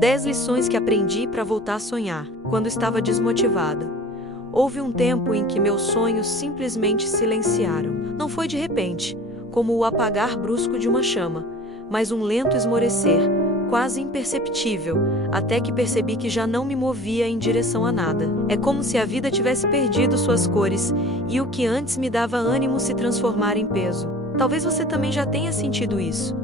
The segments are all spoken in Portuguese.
10 lições que aprendi para voltar a sonhar, quando estava desmotivada. Houve um tempo em que meus sonhos simplesmente silenciaram. Não foi de repente, como o apagar brusco de uma chama, mas um lento esmorecer, quase imperceptível, até que percebi que já não me movia em direção a nada. É como se a vida tivesse perdido suas cores e o que antes me dava ânimo se transformar em peso. Talvez você também já tenha sentido isso.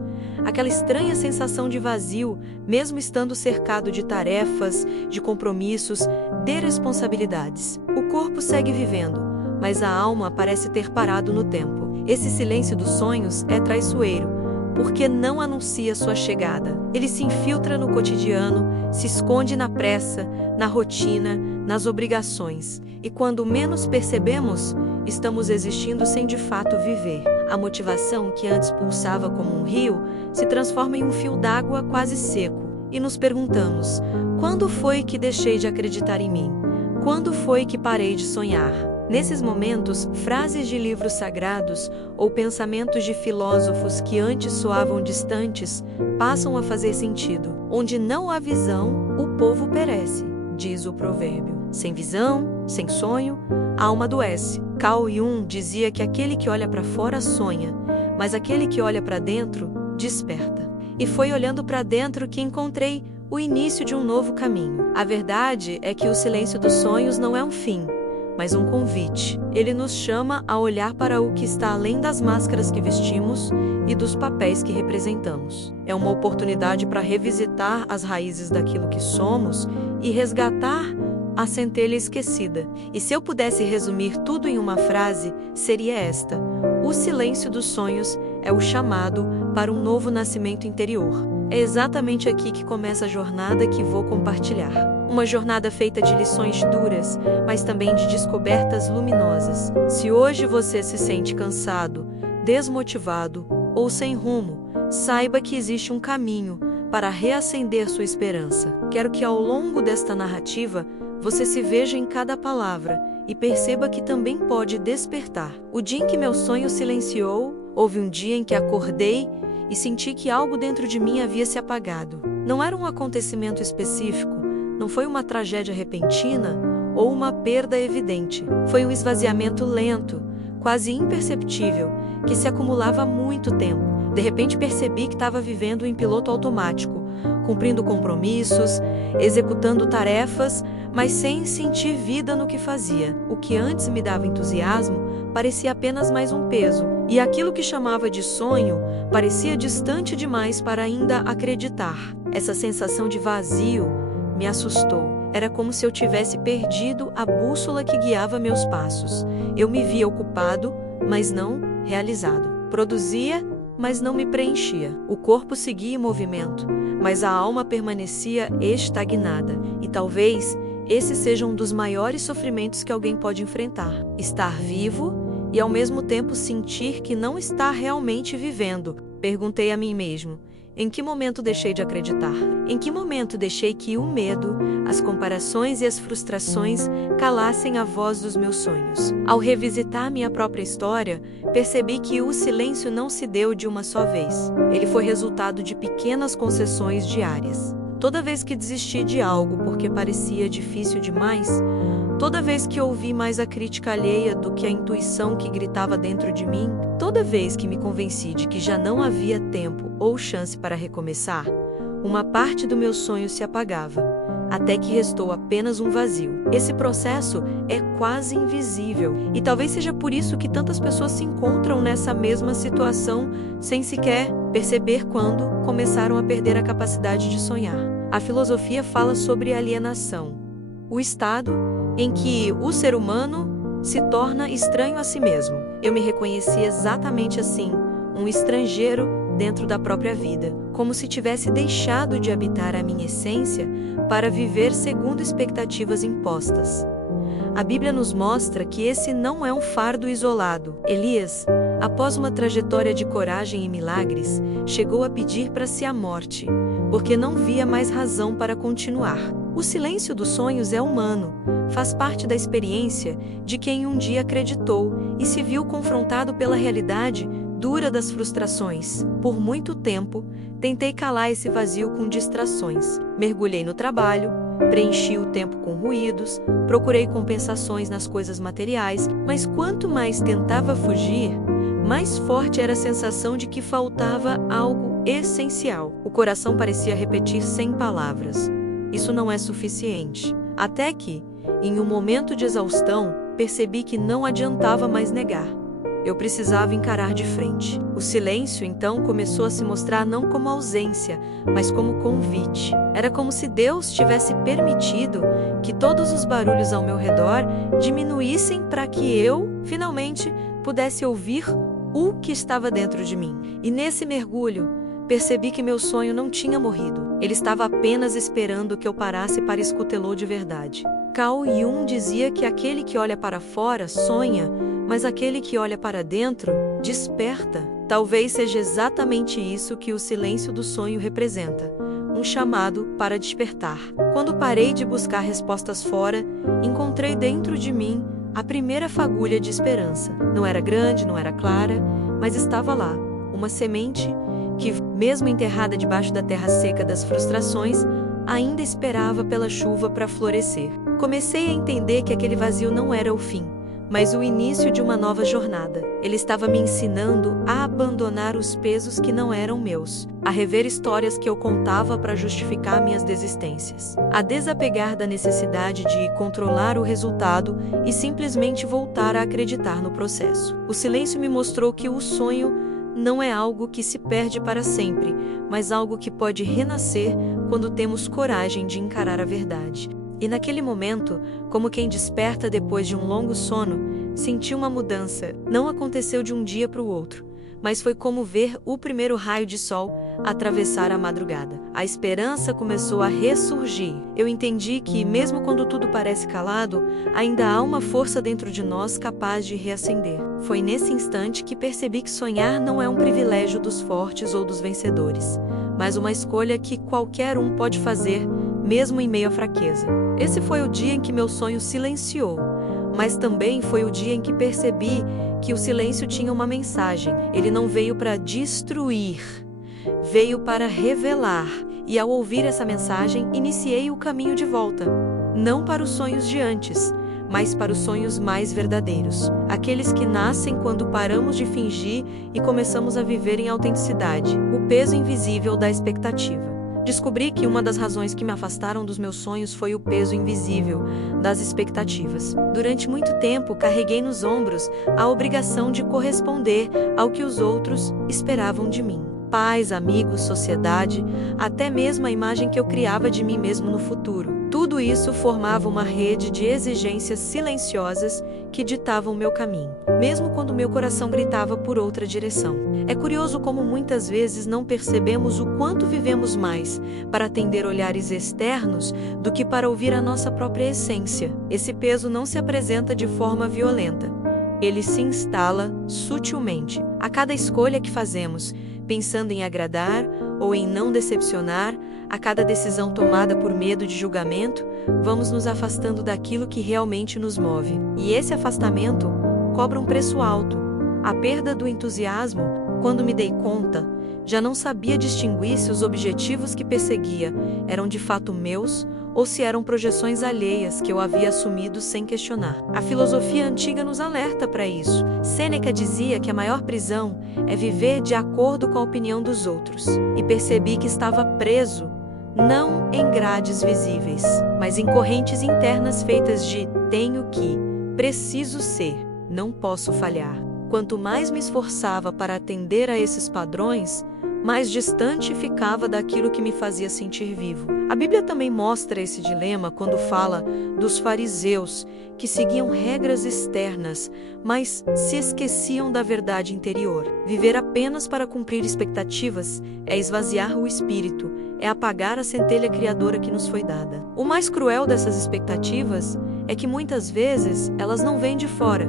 Aquela estranha sensação de vazio, mesmo estando cercado de tarefas, de compromissos, de responsabilidades. O corpo segue vivendo, mas a alma parece ter parado no tempo. Esse silêncio dos sonhos é traiçoeiro, porque não anuncia sua chegada. Ele se infiltra no cotidiano, se esconde na pressa, na rotina, nas obrigações. E quando menos percebemos, estamos existindo sem de fato viver. A motivação que antes pulsava como um rio se transforma em um fio d'água quase seco. E nos perguntamos: quando foi que deixei de acreditar em mim? Quando foi que parei de sonhar? Nesses momentos, frases de livros sagrados ou pensamentos de filósofos que antes soavam distantes passam a fazer sentido. Onde não há visão, o povo perece, diz o provérbio. Sem visão, sem sonho, a alma adoece. Carl Jung dizia que aquele que olha para fora sonha, mas aquele que olha para dentro desperta. E foi olhando para dentro que encontrei o início de um novo caminho. A verdade é que o silêncio dos sonhos não é um fim, mas um convite. Ele nos chama a olhar para o que está além das máscaras que vestimos e dos papéis que representamos. É uma oportunidade para revisitar as raízes daquilo que somos e resgatar a centelha esquecida. E se eu pudesse resumir tudo em uma frase, seria esta: o silêncio dos sonhos é o chamado para um novo nascimento interior. É exatamente aqui que começa a jornada que vou compartilhar. Uma jornada feita de lições duras, mas também de descobertas luminosas. Se hoje você se sente cansado, desmotivado ou sem rumo, saiba que existe um caminho para reacender sua esperança. Quero que ao longo desta narrativa você se veja em cada palavra e perceba que também pode despertar. O dia em que meu sonho silenciou, houve um dia em que acordei e senti que algo dentro de mim havia se apagado. Não era um acontecimento específico, não foi uma tragédia repentina ou uma perda evidente. Foi um esvaziamento lento, quase imperceptível, que se acumulava há muito tempo. De repente percebi que estava vivendo em piloto automático, cumprindo compromissos, executando tarefas, mas sem sentir vida no que fazia. O que antes me dava entusiasmo parecia apenas mais um peso, e aquilo que chamava de sonho parecia distante demais para ainda acreditar. Essa sensação de vazio me assustou. Era como se eu tivesse perdido a bússola que guiava meus passos. Eu me via ocupado, mas não realizado. Produzia, mas não me preenchia. O corpo seguia em movimento, mas a alma permanecia estagnada. E talvez esse seja um dos maiores sofrimentos que alguém pode enfrentar. Estar vivo e ao mesmo tempo sentir que não está realmente vivendo. Perguntei a mim mesmo: em que momento deixei de acreditar? Em que momento deixei que o medo, as comparações e as frustrações calassem a voz dos meus sonhos? Ao revisitar minha própria história, percebi que o silêncio não se deu de uma só vez. Ele foi resultado de pequenas concessões diárias. Toda vez que desisti de algo porque parecia difícil demais, toda vez que ouvi mais a crítica alheia do que a intuição que gritava dentro de mim, toda vez que me convenci de que já não havia tempo ou chance para recomeçar, uma parte do meu sonho se apagava, até que restou apenas um vazio. Esse processo é quase invisível, e talvez seja por isso que tantas pessoas se encontram nessa mesma situação sem sequer perceber quando começaram a perder a capacidade de sonhar. A filosofia fala sobre alienação, o estado em que o ser humano se torna estranho a si mesmo. Eu me reconheci exatamente assim, um estrangeiro dentro da própria vida, como se tivesse deixado de habitar a minha essência para viver segundo expectativas impostas. A Bíblia nos mostra que esse não é um fardo isolado. Elias, após uma trajetória de coragem e milagres, chegou a pedir para si a morte, porque não via mais razão para continuar. O silêncio dos sonhos é humano, faz parte da experiência de quem um dia acreditou e se viu confrontado pela realidade dura das frustrações. Por muito tempo, tentei calar esse vazio com distrações. Mergulhei no trabalho, preenchi o tempo com ruídos, procurei compensações nas coisas materiais, mas quanto mais tentava fugir, mais forte era a sensação de que faltava algo essencial. O coração parecia repetir sem palavras: isso não é suficiente. Até que, em um momento de exaustão, percebi que não adiantava mais negar. Eu precisava encarar de frente. O silêncio, então, começou a se mostrar não como ausência, mas como convite. Era como se Deus tivesse permitido que todos os barulhos ao meu redor diminuíssem para que eu, finalmente, pudesse ouvir o que estava dentro de mim. E nesse mergulho, percebi que meu sonho não tinha morrido. Ele estava apenas esperando que eu parasse para escutá-lo de verdade. Carl Jung dizia que aquele que olha para fora sonha, mas aquele que olha para dentro desperta. Talvez seja exatamente isso que o silêncio do sonho representa, um chamado para despertar. Quando parei de buscar respostas fora, encontrei dentro de mim a primeira fagulha de esperança. Não era grande, não era clara, mas estava lá, uma semente que, mesmo enterrada debaixo da terra seca das frustrações, ainda esperava pela chuva para florescer. Comecei a entender que aquele vazio não era o fim, mas o início de uma nova jornada. Ele estava me ensinando a abandonar os pesos que não eram meus, a rever histórias que eu contava para justificar minhas desistências, a desapegar da necessidade de controlar o resultado e simplesmente voltar a acreditar no processo. O silêncio me mostrou que o sonho não é algo que se perde para sempre, mas algo que pode renascer quando temos coragem de encarar a verdade. E naquele momento, como quem desperta depois de um longo sono, senti uma mudança. Não aconteceu de um dia para o outro, mas foi como ver o primeiro raio de sol atravessar a madrugada. A esperança começou a ressurgir. Eu entendi que, mesmo quando tudo parece calado, ainda há uma força dentro de nós capaz de reacender. Foi nesse instante que percebi que sonhar não é um privilégio dos fortes ou dos vencedores, mas uma escolha que qualquer um pode fazer, mesmo em meio à fraqueza. Esse foi o dia em que meu sonho silenciou, mas também foi o dia em que percebi que o silêncio tinha uma mensagem. Ele não veio para destruir, veio para revelar. E ao ouvir essa mensagem, iniciei o caminho de volta, não para os sonhos de antes, mas para os sonhos mais verdadeiros, aqueles que nascem quando paramos de fingir e começamos a viver em autenticidade, o peso invisível da expectativa. Descobri que uma das razões que me afastaram dos meus sonhos foi o peso invisível das expectativas. Durante muito tempo, carreguei nos ombros a obrigação de corresponder ao que os outros esperavam de mim. Pais, amigos, sociedade, até mesmo a imagem que eu criava de mim mesmo no futuro. Tudo isso formava uma rede de exigências silenciosas que ditavam meu caminho, mesmo quando meu coração gritava por outra direção. É curioso como muitas vezes não percebemos o quanto vivemos mais para atender olhares externos do que para ouvir a nossa própria essência. Esse peso não se apresenta de forma violenta. Ele se instala sutilmente. A cada escolha que fazemos, pensando em agradar ou em não decepcionar, a cada decisão tomada por medo de julgamento, vamos nos afastando daquilo que realmente nos move. E esse afastamento cobra um preço alto. A perda do entusiasmo, quando me dei conta, já não sabia distinguir se os objetivos que perseguia eram de fato meus ou se eram projeções alheias que eu havia assumido sem questionar. A filosofia antiga nos alerta para isso. Sêneca dizia que a maior prisão é viver de acordo com a opinião dos outros. E percebi que estava preso, não em grades visíveis, mas em correntes internas feitas de tenho que, preciso ser, não posso falhar. Quanto mais me esforçava para atender a esses padrões, mais distante ficava daquilo que me fazia sentir vivo. A Bíblia também mostra esse dilema quando fala dos fariseus que seguiam regras externas, mas se esqueciam da verdade interior. Viver apenas para cumprir expectativas é esvaziar o espírito, é apagar a centelha criadora que nos foi dada. O mais cruel dessas expectativas é que muitas vezes elas não vêm de fora,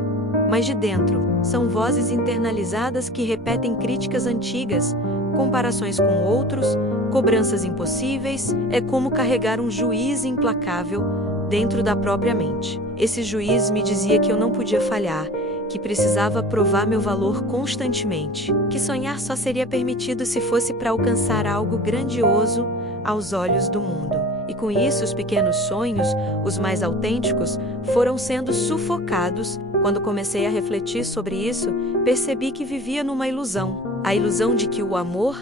mas de dentro. São vozes internalizadas que repetem críticas antigas, comparações com outros, cobranças impossíveis. É como carregar um juiz implacável dentro da própria mente. Esse juiz me dizia que eu não podia falhar, que precisava provar meu valor constantemente, que sonhar só seria permitido se fosse para alcançar algo grandioso aos olhos do mundo. E com isso, os pequenos sonhos, os mais autênticos, foram sendo sufocados. Quando comecei a refletir sobre isso, percebi que vivia numa ilusão. A ilusão de que o amor,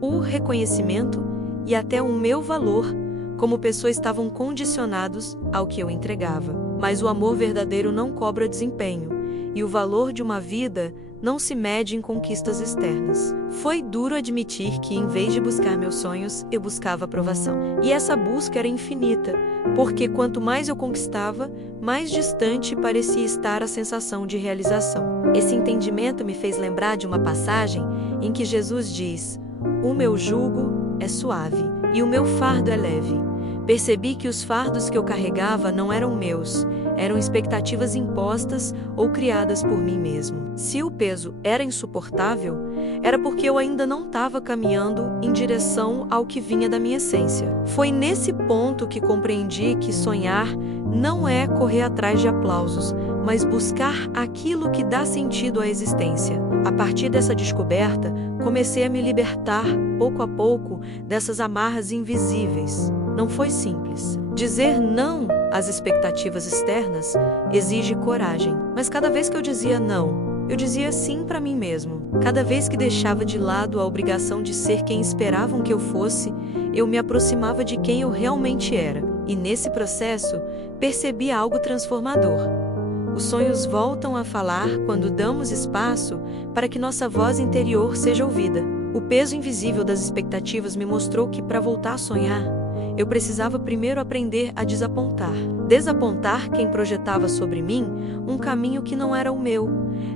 o reconhecimento e até o meu valor como pessoa estavam condicionados ao que eu entregava. Mas o amor verdadeiro não cobra desempenho, e o valor de uma vida não se mede em conquistas externas. Foi duro admitir que, em vez de buscar meus sonhos, eu buscava aprovação. E essa busca era infinita, porque quanto mais eu conquistava, mais distante parecia estar a sensação de realização. Esse entendimento me fez lembrar de uma passagem em que Jesus diz: "O meu jugo é suave e o meu fardo é leve." Percebi que os fardos que eu carregava não eram meus, eram expectativas impostas ou criadas por mim mesmo. Se o peso era insuportável, era porque eu ainda não estava caminhando em direção ao que vinha da minha essência. Foi nesse ponto que compreendi que sonhar não é correr atrás de aplausos, mas buscar aquilo que dá sentido à existência. A partir dessa descoberta, comecei a me libertar, pouco a pouco, dessas amarras invisíveis. Não foi simples. Dizer não às expectativas externas exige coragem. Mas cada vez que eu dizia não, eu dizia sim para mim mesmo. Cada vez que deixava de lado a obrigação de ser quem esperavam que eu fosse, eu me aproximava de quem eu realmente era. E nesse processo, percebi algo transformador. Os sonhos voltam a falar quando damos espaço para que nossa voz interior seja ouvida. O peso invisível das expectativas me mostrou que, para voltar a sonhar, eu precisava primeiro aprender a desapontar. Desapontar quem projetava sobre mim um caminho que não era o meu.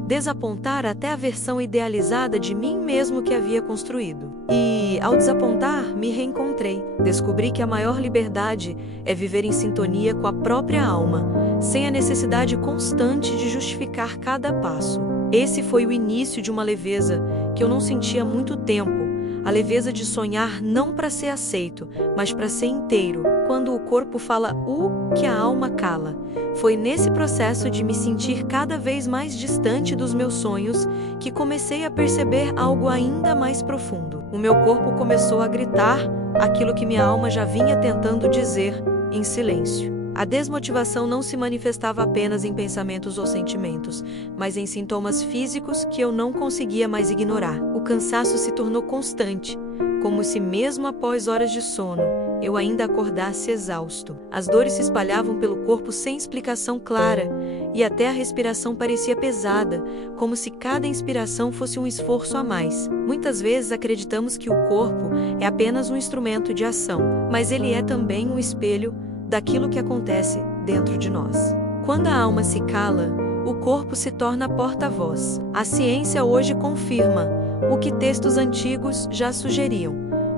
Desapontar até a versão idealizada de mim mesmo que havia construído. E, ao desapontar, me reencontrei. Descobri que a maior liberdade é viver em sintonia com a própria alma, sem a necessidade constante de justificar cada passo. Esse foi o início de uma leveza que eu não sentia há muito tempo. A leveza de sonhar não para ser aceito, mas para ser inteiro, quando o corpo fala o que a alma cala. Foi nesse processo de me sentir cada vez mais distante dos meus sonhos que comecei a perceber algo ainda mais profundo. O meu corpo começou a gritar aquilo que minha alma já vinha tentando dizer em silêncio. A desmotivação não se manifestava apenas em pensamentos ou sentimentos, mas em sintomas físicos que eu não conseguia mais ignorar. O cansaço se tornou constante, como se mesmo após horas de sono, eu ainda acordasse exausto. As dores se espalhavam pelo corpo sem explicação clara, e até a respiração parecia pesada, como se cada inspiração fosse um esforço a mais. Muitas vezes acreditamos que o corpo é apenas um instrumento de ação, mas ele é também um espelho daquilo que acontece dentro de nós. Quando a alma se cala, o corpo se torna porta-voz. A ciência hoje confirma o que textos antigos já sugeriam.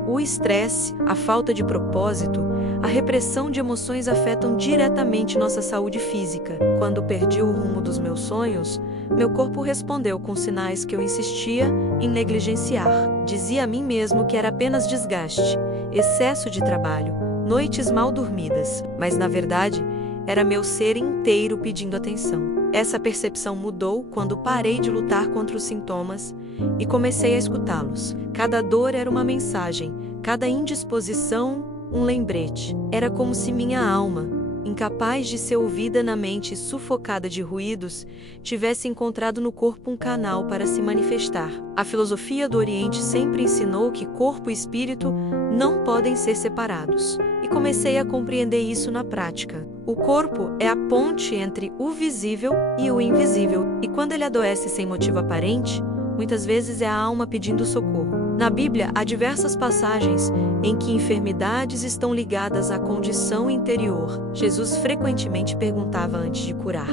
O estresse, a falta de propósito, a repressão de emoções afetam diretamente nossa saúde física. Quando perdi o rumo dos meus sonhos, meu corpo respondeu com sinais que eu insistia em negligenciar. Dizia a mim mesmo que era apenas desgaste, excesso de trabalho, noites mal dormidas, mas na verdade era meu ser inteiro pedindo atenção. Essa percepção mudou quando parei de lutar contra os sintomas e comecei a escutá-los. Cada dor era uma mensagem, cada indisposição um lembrete. Era como se minha alma, incapaz de ser ouvida na mente sufocada de ruídos, tivesse encontrado no corpo um canal para se manifestar. A filosofia do Oriente sempre ensinou que corpo e espírito não podem ser separados, e comecei a compreender isso na prática. O corpo é a ponte entre o visível e o invisível, e quando ele adoece sem motivo aparente, muitas vezes é a alma pedindo socorro. Na Bíblia, há diversas passagens em que enfermidades estão ligadas à condição interior. Jesus frequentemente perguntava antes de curar: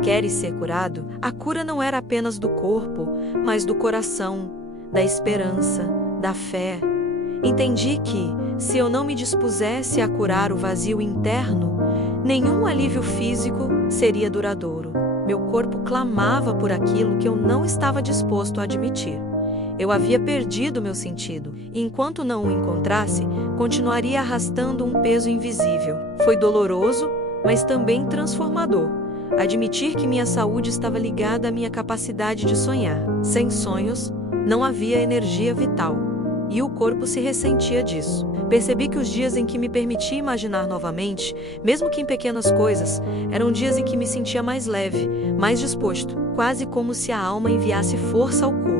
"Queres ser curado?" A cura não era apenas do corpo, mas do coração, da esperança, da fé. Entendi que, se eu não me dispusesse a curar o vazio interno, nenhum alívio físico seria duradouro. Meu corpo clamava por aquilo que eu não estava disposto a admitir. Eu havia perdido meu sentido, e enquanto não o encontrasse, continuaria arrastando um peso invisível. Foi doloroso, mas também transformador. admitir que minha saúde estava ligada à minha capacidade de sonhar. Sem sonhos, não havia energia vital, e o corpo se ressentia disso. Percebi que os dias em que me permitia imaginar novamente, mesmo que em pequenas coisas, eram dias em que me sentia mais leve, mais disposto, quase como se a alma enviasse força ao corpo.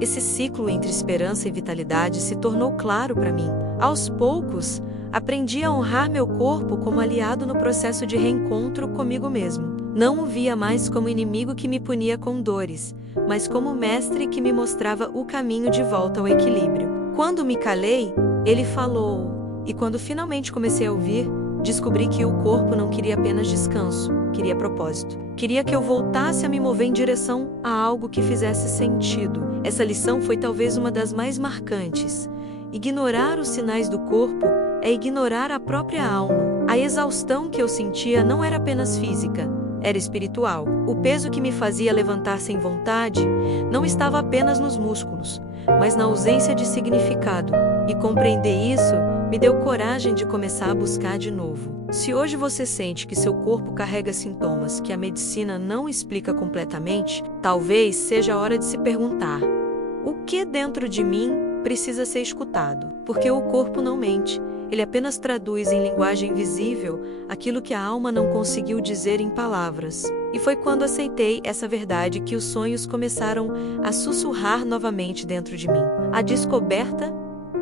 Esse ciclo entre esperança e vitalidade se tornou claro para mim. Aos poucos, aprendi a honrar meu corpo como aliado no processo de reencontro comigo mesmo. Não o via mais como inimigo que me punia com dores, mas como mestre que me mostrava o caminho de volta ao equilíbrio. Quando me calei, ele falou, e quando finalmente comecei a ouvir, descobri que o corpo não queria apenas descanso, queria propósito. Queria que eu voltasse a me mover em direção a algo que fizesse sentido. Essa lição foi talvez uma das mais marcantes. Ignorar os sinais do corpo é ignorar a própria alma. A exaustão que eu sentia não era apenas física, era espiritual. O peso que me fazia levantar sem vontade não estava apenas nos músculos, mas na ausência de significado. E compreender isso me deu coragem de começar a buscar de novo. Se hoje você sente que seu corpo carrega sintomas que a medicina não explica completamente, talvez seja a hora de se perguntar: o que dentro de mim precisa ser escutado? Porque o corpo não mente. Ele apenas traduz em linguagem visível aquilo que a alma não conseguiu dizer em palavras. E foi quando aceitei essa verdade que os sonhos começaram a sussurrar novamente dentro de mim. A descoberta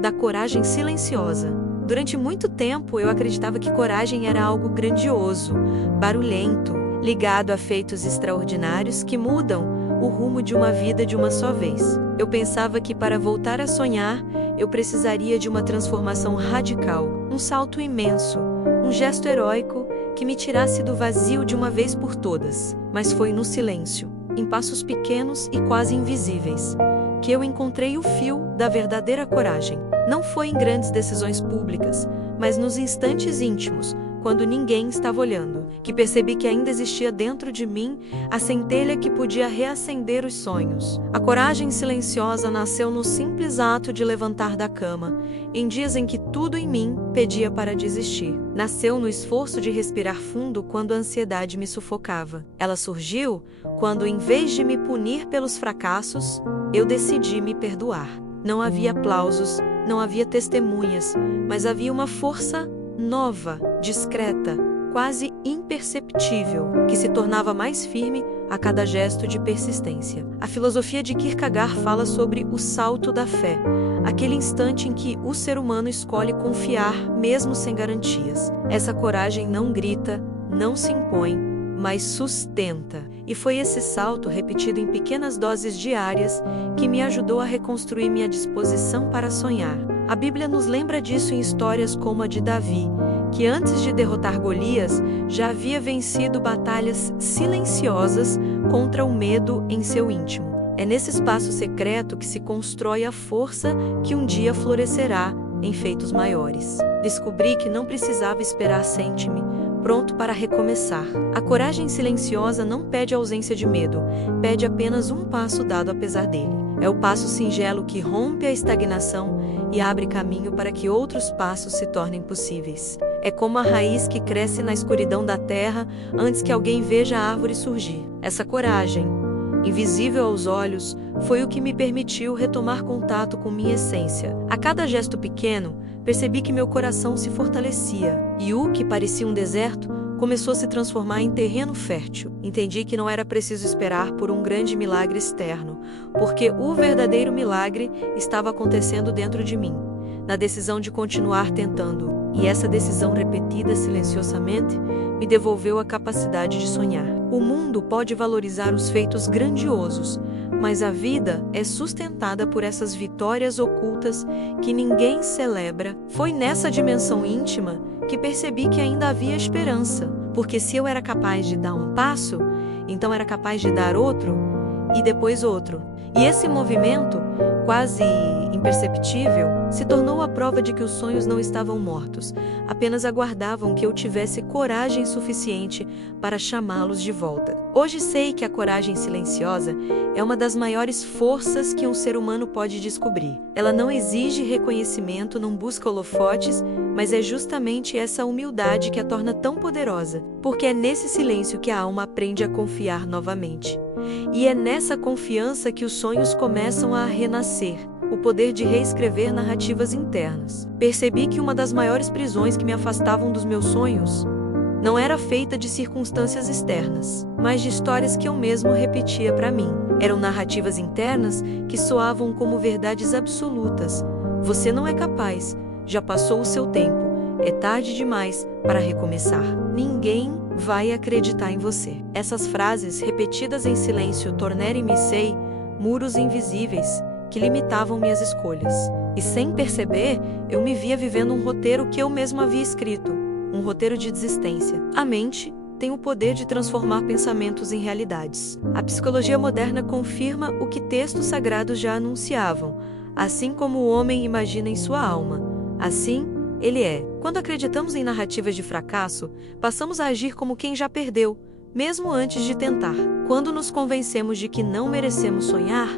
da coragem silenciosa. Durante muito tempo eu acreditava que coragem era algo grandioso, barulhento, ligado a feitos extraordinários que mudam o rumo de uma vida de uma só vez. Eu pensava que para voltar a sonhar, eu precisaria de uma transformação radical, um salto imenso, um gesto heróico que me tirasse do vazio de uma vez por todas. Mas foi no silêncio, em passos pequenos e quase invisíveis, que eu encontrei o fio da verdadeira coragem. Não foi em grandes decisões públicas, mas nos instantes íntimos, quando ninguém estava olhando, que percebi que ainda existia dentro de mim a centelha que podia reacender os sonhos. A coragem silenciosa nasceu no simples ato de levantar da cama, em dias em que tudo em mim pedia para desistir. Nasceu no esforço de respirar fundo quando a ansiedade me sufocava. Ela surgiu quando, em vez de me punir pelos fracassos, eu decidi me perdoar. Não havia aplausos, não havia testemunhas, mas havia uma força nova, discreta, quase imperceptível, que se tornava mais firme a cada gesto de persistência. A filosofia de Kierkegaard fala sobre o salto da fé, aquele instante em que o ser humano escolhe confiar mesmo sem garantias. Essa coragem não grita, não se impõe, mas sustenta. E foi esse salto, repetido em pequenas doses diárias, que me ajudou a reconstruir minha disposição para sonhar. A Bíblia nos lembra disso em histórias como a de Davi, que antes de derrotar Golias, já havia vencido batalhas silenciosas contra o medo em seu íntimo. É nesse espaço secreto que se constrói a força que um dia florescerá em feitos maiores. Descobri que não precisava esperar sentir-me pronto para recomeçar. A coragem silenciosa não pede ausência de medo, pede apenas um passo dado apesar dele. É o passo singelo que rompe a estagnação e abre caminho para que outros passos se tornem possíveis. É como a raiz que cresce na escuridão da terra antes que alguém veja a árvore surgir. Essa coragem, invisível aos olhos, foi o que me permitiu retomar contato com minha essência. A cada gesto pequeno, percebi que meu coração se fortalecia, e o que parecia um deserto começou a se transformar em terreno fértil. Entendi que não era preciso esperar por um grande milagre externo, porque o verdadeiro milagre estava acontecendo dentro de mim, na decisão de continuar tentando. E essa decisão repetida silenciosamente me devolveu a capacidade de sonhar. O mundo pode valorizar os feitos grandiosos, mas a vida é sustentada por essas vitórias ocultas que ninguém celebra. Foi nessa dimensão íntima que percebi que ainda havia esperança, porque se eu era capaz de dar um passo, então era capaz de dar outro, e depois outro, E esse movimento, quase imperceptível, se tornou a prova de que os sonhos não estavam mortos, apenas aguardavam que eu tivesse coragem suficiente para chamá-los de volta. Hoje sei que a coragem silenciosa é uma das maiores forças que um ser humano pode descobrir. Ela não exige reconhecimento, não busca holofotes, mas é justamente essa humildade que a torna tão poderosa, porque é nesse silêncio que a alma aprende a confiar novamente. E é nessa confiança que os sonhos começam a renascer, o poder de reescrever narrativas internas. Percebi que uma das maiores prisões que me afastavam dos meus sonhos não era feita de circunstâncias externas, mas de histórias que eu mesmo repetia para mim. Eram narrativas internas que soavam como verdades absolutas. Você não é capaz, já passou o seu tempo, é tarde demais para recomeçar. Ninguém vai acreditar em você. Essas frases, repetidas em silêncio, tornaram-me muros invisíveis que limitavam minhas escolhas. E sem perceber, eu me via vivendo um roteiro que eu mesmo havia escrito, um roteiro de desistência. A mente tem o poder de transformar pensamentos em realidades. A psicologia moderna confirma o que textos sagrados já anunciavam. Assim como o homem imagina em sua alma, assim ele é. Quando acreditamos em narrativas de fracasso, passamos a agir como quem já perdeu, mesmo antes de tentar. Quando nos convencemos de que não merecemos sonhar,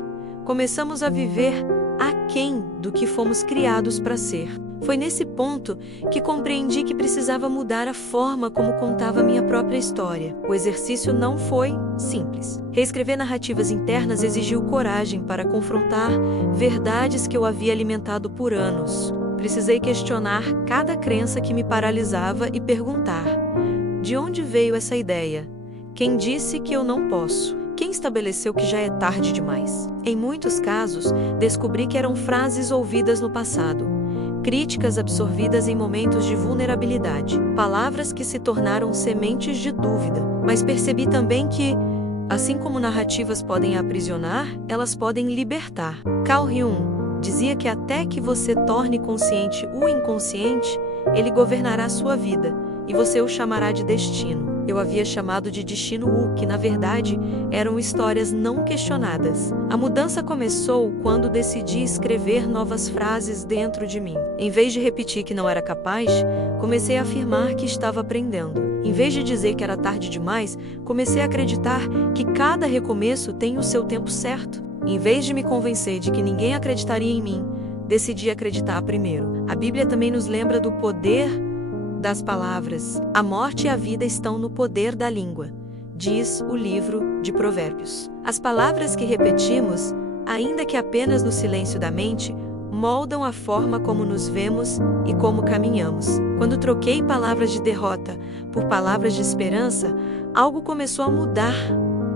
começamos a viver aquém do que fomos criados para ser. Foi nesse ponto que compreendi que precisava mudar a forma como contava minha própria história. O exercício não foi simples. Reescrever narrativas internas exigiu coragem para confrontar verdades que eu havia alimentado por anos. Precisei questionar cada crença que me paralisava e perguntar: de onde veio essa ideia? Quem disse que eu não posso? Quem estabeleceu que já é tarde demais? Em muitos casos, descobri que eram frases ouvidas no passado, críticas absorvidas em momentos de vulnerabilidade, palavras que se tornaram sementes de dúvida. Mas percebi também que, assim como narrativas podem aprisionar, elas podem libertar. Carl Jung dizia que até que você torne consciente o inconsciente, ele governará sua vida, e você o chamará de destino. Eu havia chamado de destino o que, na verdade, eram histórias não questionadas. A mudança começou quando decidi escrever novas frases dentro de mim. Em vez de repetir que não era capaz, comecei a afirmar que estava aprendendo. Em vez de dizer que era tarde demais, comecei a acreditar que cada recomeço tem o seu tempo certo. Em vez de me convencer de que ninguém acreditaria em mim, decidi acreditar primeiro. A Bíblia também nos lembra do poder das palavras. A morte e a vida estão no poder da língua, diz o livro de Provérbios. As palavras que repetimos, ainda que apenas no silêncio da mente, moldam a forma como nos vemos e como caminhamos. Quando troquei palavras de derrota por palavras de esperança, algo começou a mudar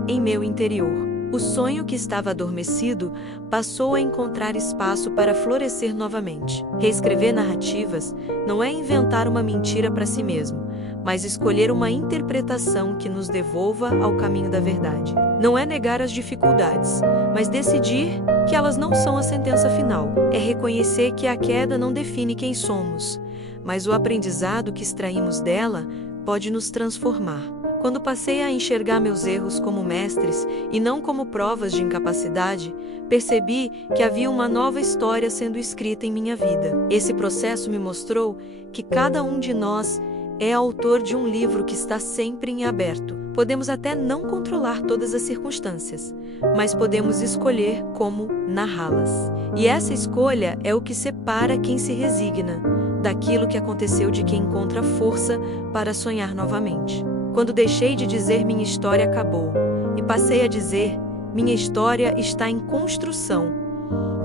em meu interior. O sonho que estava adormecido passou a encontrar espaço para florescer novamente. Reescrever narrativas não é inventar uma mentira para si mesmo, mas escolher uma interpretação que nos devolva ao caminho da verdade. Não é negar as dificuldades, mas decidir que elas não são a sentença final. É reconhecer que a queda não define quem somos, mas o aprendizado que extraímos dela pode nos transformar. Quando passei a enxergar meus erros como mestres e não como provas de incapacidade, percebi que havia uma nova história sendo escrita em minha vida. Esse processo me mostrou que cada um de nós é autor de um livro que está sempre em aberto. Podemos até não controlar todas as circunstâncias, mas podemos escolher como narrá-las. E essa escolha é o que separa quem se resigna daquilo que aconteceu de quem encontra força para sonhar novamente. Quando deixei de dizer minha história acabou e passei a dizer minha história está em construção,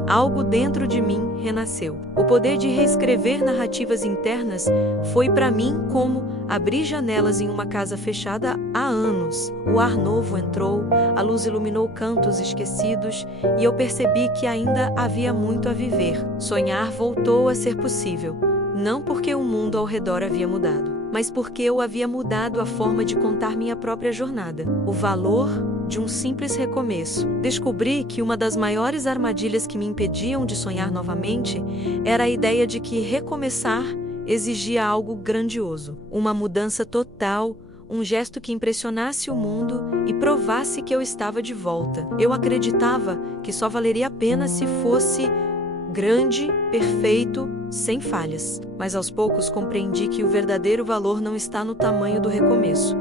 algo dentro de mim renasceu. O poder de reescrever narrativas internas foi para mim como abrir janelas em uma casa fechada há anos. O ar novo entrou, a luz iluminou cantos esquecidos e eu percebi que ainda havia muito a viver. Sonhar voltou a ser possível, não porque o mundo ao redor havia mudado, mas porque eu havia mudado a forma de contar minha própria jornada. O valor de um simples recomeço. Descobri que uma das maiores armadilhas que me impediam de sonhar novamente era a ideia de que recomeçar exigia algo grandioso, uma mudança total, um gesto que impressionasse o mundo e provasse que eu estava de volta. Eu acreditava que só valeria a pena se fosse grande, perfeito, sem falhas. Mas aos poucos compreendi que o verdadeiro valor não está no tamanho do recomeço,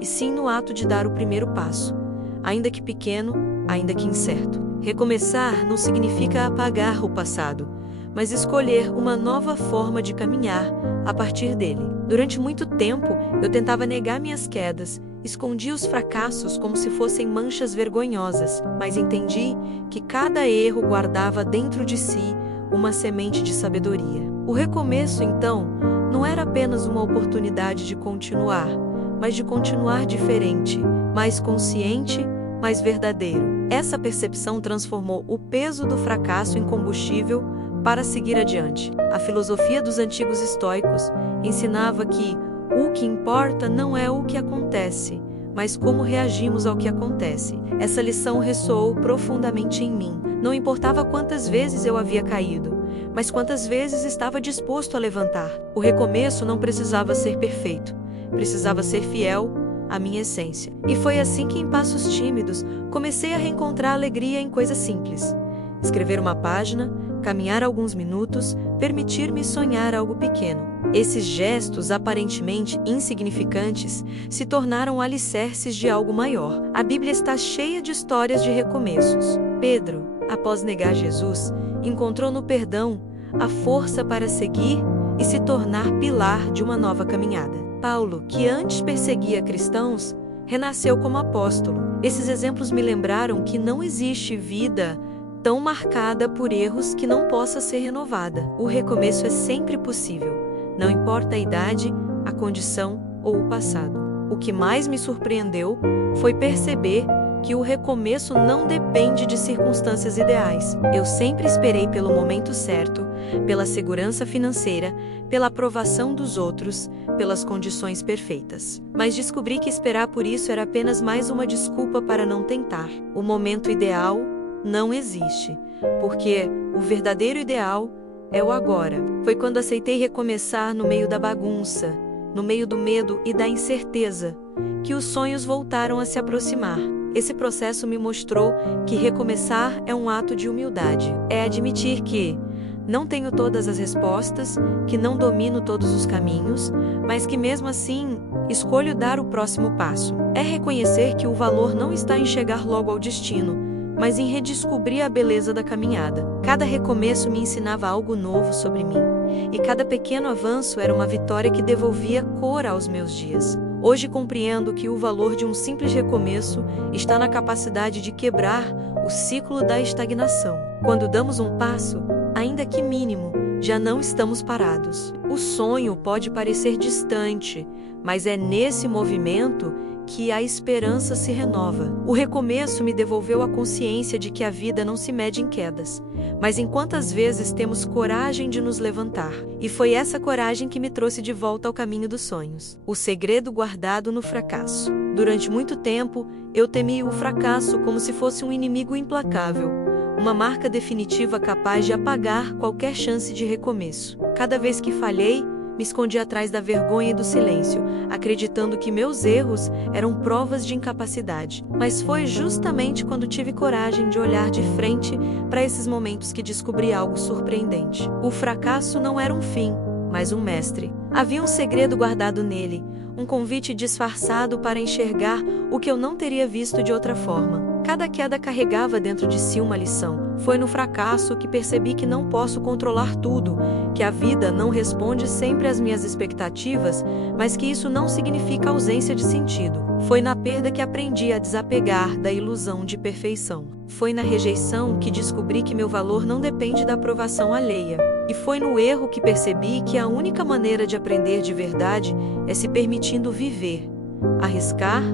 e sim no ato de dar o primeiro passo, ainda que pequeno, ainda que incerto. Recomeçar não significa apagar o passado, mas escolher uma nova forma de caminhar a partir dele. Durante muito tempo, eu tentava negar minhas quedas, escondia os fracassos como se fossem manchas vergonhosas, mas entendi que cada erro guardava dentro de si uma semente de sabedoria. O recomeço, então, não era apenas uma oportunidade de continuar, mas de continuar diferente, mais consciente, mais verdadeiro. Essa percepção transformou o peso do fracasso em combustível para seguir adiante. A filosofia dos antigos estoicos ensinava que o que importa não é o que acontece, mas como reagimos ao que acontece. Essa lição ressoou profundamente em mim. Não importava quantas vezes eu havia caído, mas quantas vezes estava disposto a levantar. O recomeço não precisava ser perfeito, precisava ser fiel à minha essência. E foi assim que, em passos tímidos, comecei a reencontrar alegria em coisas simples. Escrever uma página, caminhar alguns minutos, permitir-me sonhar algo pequeno. Esses gestos aparentemente insignificantes se tornaram alicerces de algo maior. A Bíblia está cheia de histórias de recomeços. Pedro, após negar Jesus, encontrou no perdão a força para seguir e se tornar pilar de uma nova caminhada. Paulo, que antes perseguia cristãos, renasceu como apóstolo. Esses exemplos me lembraram que não existe vida tão marcada por erros que não possa ser renovada. O recomeço é sempre possível, não importa a idade, a condição ou o passado. O que mais me surpreendeu foi perceber que o recomeço não depende de circunstâncias ideais. Eu sempre esperei pelo momento certo, pela segurança financeira, pela aprovação dos outros, pelas condições perfeitas. Mas descobri que esperar por isso era apenas mais uma desculpa para não tentar. O momento ideal não existe, porque o verdadeiro ideal é o agora. Foi quando aceitei recomeçar no meio da bagunça, no meio do medo e da incerteza, que os sonhos voltaram a se aproximar. Esse processo me mostrou que recomeçar é um ato de humildade. É admitir que não tenho todas as respostas, que não domino todos os caminhos, mas que mesmo assim escolho dar o próximo passo. É reconhecer que o valor não está em chegar logo ao destino, mas em redescobrir a beleza da caminhada. Cada recomeço me ensinava algo novo sobre mim, e cada pequeno avanço era uma vitória que devolvia cor aos meus dias. Hoje compreendo que o valor de um simples recomeço está na capacidade de quebrar o ciclo da estagnação. Quando damos um passo, ainda que mínimo, já não estamos parados. O sonho pode parecer distante, mas é nesse movimento que a esperança se renova. O recomeço me devolveu a consciência de que a vida não se mede em quedas, mas em quantas vezes temos coragem de nos levantar. E foi essa coragem que me trouxe de volta ao caminho dos sonhos. O segredo guardado no fracasso. Durante muito tempo, eu temi o fracasso como se fosse um inimigo implacável, uma marca definitiva capaz de apagar qualquer chance de recomeço. Cada vez que falhei, me escondi atrás da vergonha e do silêncio, acreditando que meus erros eram provas de incapacidade. Mas foi justamente quando tive coragem de olhar de frente para esses momentos que descobri algo surpreendente. O fracasso não era um fim, mas um mestre. Havia um segredo guardado nele, um convite disfarçado para enxergar o que eu não teria visto de outra forma. Cada queda carregava dentro de si uma lição. Foi no fracasso que percebi que não posso controlar tudo, que a vida não responde sempre às minhas expectativas, mas que isso não significa ausência de sentido. Foi na perda que aprendi a desapegar da ilusão de perfeição. Foi na rejeição que descobri que meu valor não depende da aprovação alheia. E foi no erro que percebi que a única maneira de aprender de verdade é se permitindo viver, arriscar,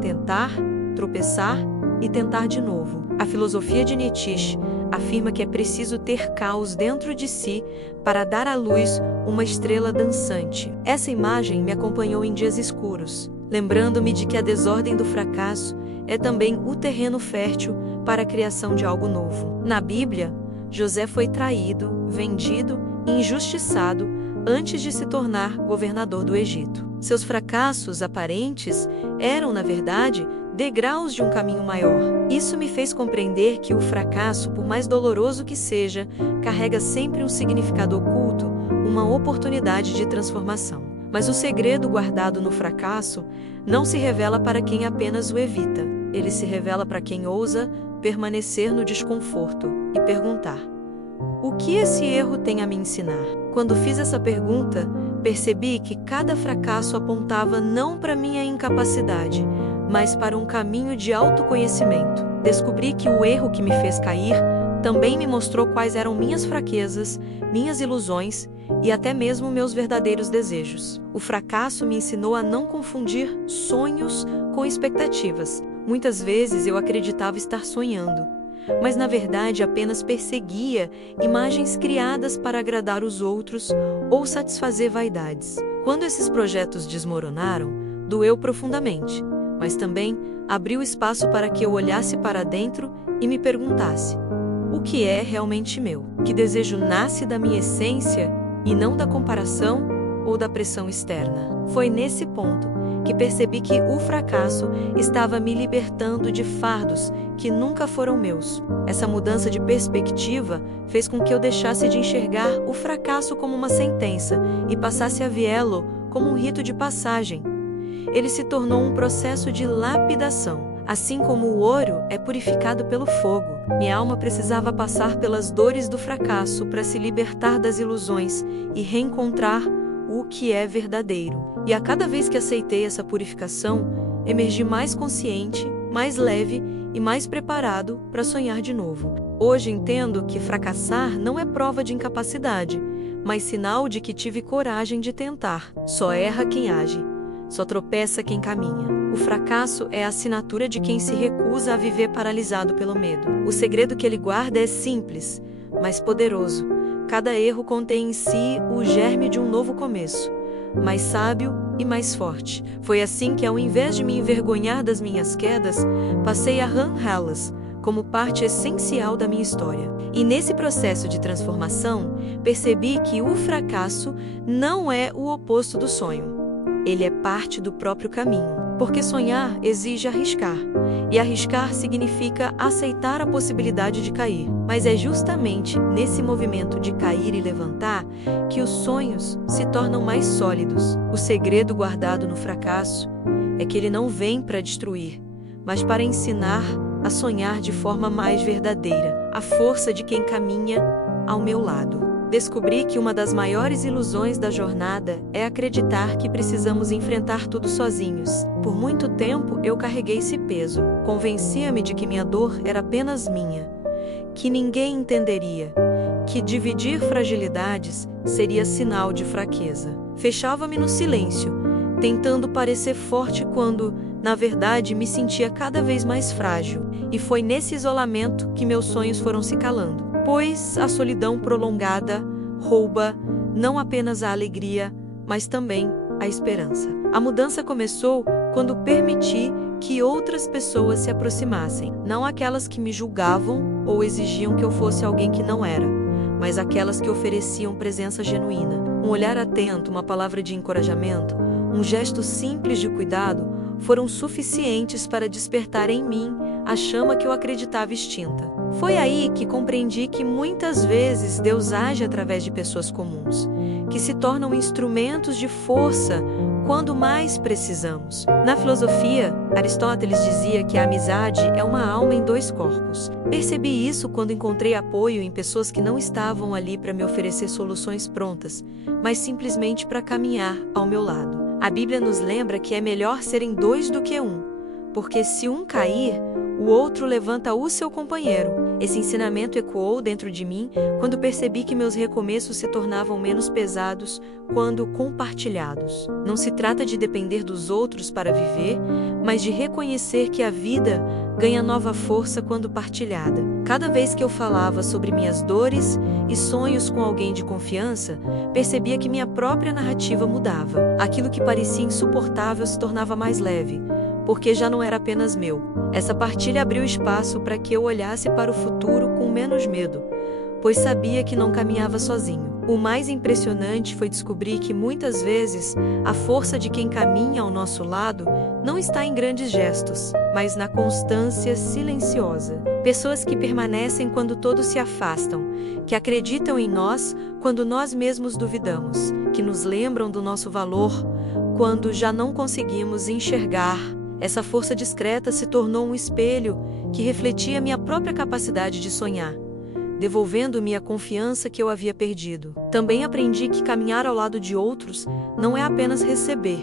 tentar, tropeçar e tentar de novo. A filosofia de Nietzsche afirma que é preciso ter caos dentro de si para dar à luz uma estrela dançante. Essa imagem me acompanhou em dias escuros, lembrando-me de que a desordem do fracasso é também o terreno fértil para a criação de algo novo. Na Bíblia, José foi traído, vendido e injustiçado antes de se tornar governador do Egito. Seus fracassos aparentes eram, na verdade, degraus de um caminho maior. Isso me fez compreender que o fracasso, por mais doloroso que seja, carrega sempre um significado oculto, uma oportunidade de transformação. Mas o segredo guardado no fracasso não se revela para quem apenas o evita. Ele se revela para quem ousa permanecer no desconforto e perguntar: o que esse erro tem a me ensinar? Quando fiz essa pergunta, percebi que cada fracasso apontava não para minha incapacidade, mas para um caminho de autoconhecimento. Descobri que o erro que me fez cair também me mostrou quais eram minhas fraquezas, minhas ilusões e até mesmo meus verdadeiros desejos. O fracasso me ensinou a não confundir sonhos com expectativas. Muitas vezes eu acreditava estar sonhando, mas na verdade apenas perseguia imagens criadas para agradar os outros ou satisfazer vaidades. Quando esses projetos desmoronaram, doeu profundamente, mas também abriu espaço para que eu olhasse para dentro e me perguntasse: o que é realmente meu? Que desejo nasce da minha essência e não da comparação ou da pressão externa? Foi nesse ponto que percebi que o fracasso estava me libertando de fardos que nunca foram meus. Essa mudança de perspectiva fez com que eu deixasse de enxergar o fracasso como uma sentença e passasse a vê-lo como um rito de passagem. Ele se tornou um processo de lapidação. Assim como o ouro é purificado pelo fogo, minha alma precisava passar pelas dores do fracasso para se libertar das ilusões e reencontrar o que é verdadeiro. E a cada vez que aceitei essa purificação, emergi mais consciente, mais leve e mais preparado para sonhar de novo. Hoje entendo que fracassar não é prova de incapacidade, mas sinal de que tive coragem de tentar. Só erra quem age, só tropeça quem caminha. O fracasso é a assinatura de quem se recusa a viver paralisado pelo medo. O segredo que ele guarda é simples, mas poderoso. Cada erro contém em si o germe de um novo começo, mais sábio e mais forte. Foi assim que, ao invés de me envergonhar das minhas quedas, passei a honrá-las como parte essencial da minha história. E nesse processo de transformação, percebi que o fracasso não é o oposto do sonho. Ele é parte do próprio caminho. Porque sonhar exige arriscar, e arriscar significa aceitar a possibilidade de cair. Mas é justamente nesse movimento de cair e levantar que os sonhos se tornam mais sólidos. O segredo guardado no fracasso é que ele não vem para destruir, mas para ensinar a sonhar de forma mais verdadeira, a força de quem caminha ao meu lado. Descobri que uma das maiores ilusões da jornada é acreditar que precisamos enfrentar tudo sozinhos. Por muito tempo eu carreguei esse peso. Convencia-me de que minha dor era apenas minha, que ninguém entenderia, que dividir fragilidades seria sinal de fraqueza. Fechava-me no silêncio, tentando parecer forte quando, na verdade, me sentia cada vez mais frágil. E foi nesse isolamento que meus sonhos foram se calando. Pois a solidão prolongada rouba não apenas a alegria, mas também a esperança. A mudança começou quando permiti que outras pessoas se aproximassem, não aquelas que me julgavam ou exigiam que eu fosse alguém que não era, mas aquelas que ofereciam presença genuína. Um olhar atento, uma palavra de encorajamento, um gesto simples de cuidado foram suficientes para despertar em mim a chama que eu acreditava extinta. Foi aí que compreendi que muitas vezes Deus age através de pessoas comuns, que se tornam instrumentos de força quando mais precisamos. Na filosofia, Aristóteles dizia que a amizade é uma alma em dois corpos. Percebi isso quando encontrei apoio em pessoas que não estavam ali para me oferecer soluções prontas, mas simplesmente para caminhar ao meu lado. A Bíblia nos lembra que é melhor serem dois do que um, porque se um cair, o outro levanta o seu companheiro. Esse ensinamento ecoou dentro de mim quando percebi que meus recomeços se tornavam menos pesados quando compartilhados. Não se trata de depender dos outros para viver, mas de reconhecer que a vida ganha nova força quando partilhada. Cada vez que eu falava sobre minhas dores e sonhos com alguém de confiança, percebia que minha própria narrativa mudava. Aquilo que parecia insuportável se tornava mais leve, porque já não era apenas meu. Essa partilha abriu espaço para que eu olhasse para o futuro com menos medo, pois sabia que não caminhava sozinho. O mais impressionante foi descobrir que muitas vezes a força de quem caminha ao nosso lado não está em grandes gestos, mas na constância silenciosa. Pessoas que permanecem quando todos se afastam, que acreditam em nós quando nós mesmos duvidamos, que nos lembram do nosso valor quando já não conseguimos enxergar. Essa força discreta se tornou um espelho que refletia minha própria capacidade de sonhar, devolvendo-me a confiança que eu havia perdido. Também aprendi que caminhar ao lado de outros não é apenas receber,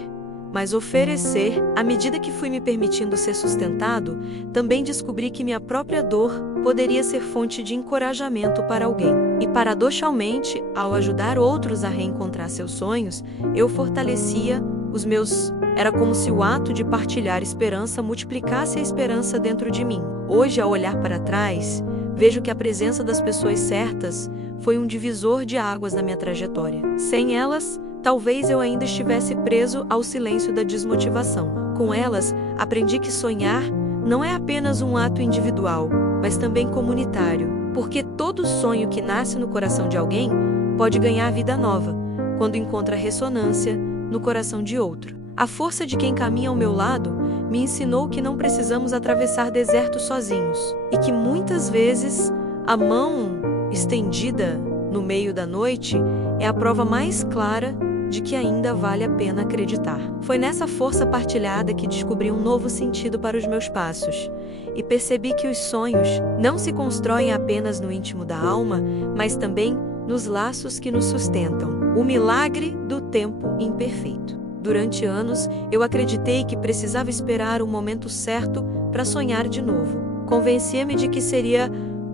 mas oferecer. À medida que fui me permitindo ser sustentado, também descobri que minha própria dor poderia ser fonte de encorajamento para alguém. E paradoxalmente, ao ajudar outros a reencontrar seus sonhos, eu fortalecia os meus. Era como se o ato de partilhar esperança multiplicasse a esperança dentro de mim. Hoje, ao olhar para trás, vejo que a presença das pessoas certas foi um divisor de águas na minha trajetória. Sem elas, talvez eu ainda estivesse preso ao silêncio da desmotivação. Com elas, aprendi que sonhar não é apenas um ato individual, mas também comunitário, porque todo sonho que nasce no coração de alguém pode ganhar vida nova, quando encontra ressonância no coração de outro. A força de quem caminha ao meu lado me ensinou que não precisamos atravessar desertos sozinhos e que muitas vezes a mão estendida no meio da noite é a prova mais clara de que ainda vale a pena acreditar. Foi nessa força partilhada que descobri um novo sentido para os meus passos e percebi que os sonhos não se constroem apenas no íntimo da alma, mas também nos laços que nos sustentam. O milagre do tempo imperfeito. Durante anos, eu acreditei que precisava esperar o momento certo para sonhar de novo. Convencia-me de que seria